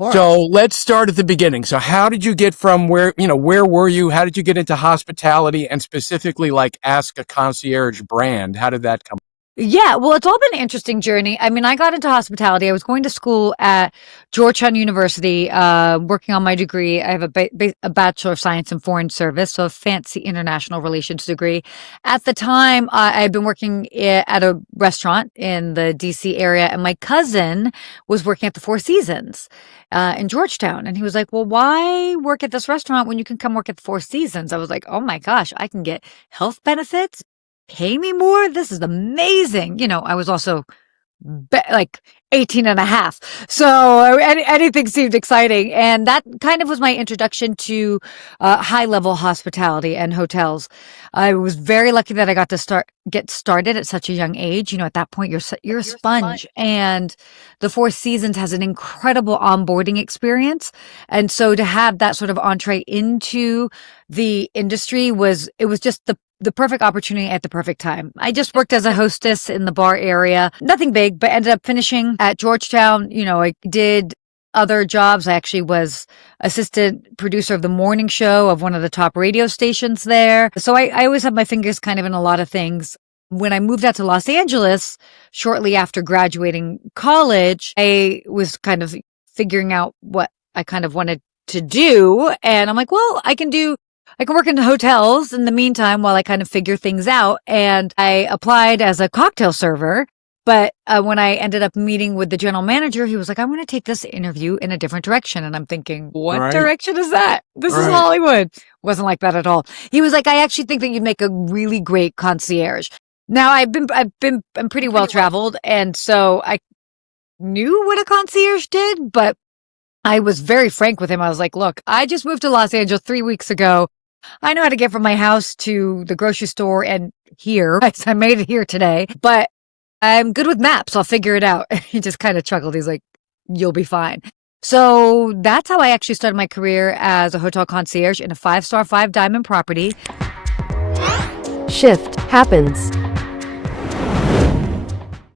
course. So let's start at the beginning. So how did you get from where were you? How did you get into hospitality and specifically like Ask a Concierge brand? How did that come? Yeah, well, it's all been an interesting journey. I mean, I got into hospitality. I was going to school at Georgetown University, working on my degree. I have a Bachelor of Science in Foreign Service, so a fancy international relations degree. At the time, I had been working at a restaurant in the DC area, and my cousin was working at the Four Seasons in Georgetown. And he was like, well, why work at this restaurant when you can come work at the Four Seasons? I was like, oh my gosh, I can get health benefits, pay me more. This is amazing. I was also like 18 and a half. So anything seemed exciting. And that kind of was my introduction to high level hospitality and hotels. I was very lucky that I got to get started at such a young age. At that point, you're a sponge. And the Four Seasons has an incredible onboarding experience. And so to have that sort of entree into the industry was just the perfect opportunity at the perfect time. I just worked as a hostess in the bar area. Nothing big, but ended up finishing at Georgetown. I did other jobs. I actually was assistant producer of the morning show of one of the top radio stations there. So I always have my fingers kind of in a lot of things. When I moved out to Los Angeles, shortly after graduating college, I was kind of figuring out what I kind of wanted to do. And I'm like, well, I can work in hotels in the meantime while I kind of figure things out. And I applied as a cocktail server. But when I ended up meeting with the general manager, he was like, I want to take this interview in a different direction. And I'm thinking, what direction is that? This is Hollywood. Wasn't like that at all. He was like, I actually think that you'd make a really great concierge. Now I'm pretty well traveled. And so I knew what a concierge did, but I was very frank with him. I was like, look, I just moved to Los Angeles 3 weeks ago. I know how to get from my house to the grocery store and here. I made it here today, but I'm good with maps. I'll figure it out. He just kind of chuckled. He's like, you'll be fine. So that's how I actually started my career as a hotel concierge in a 5-star, 5-diamond property. Shift happens.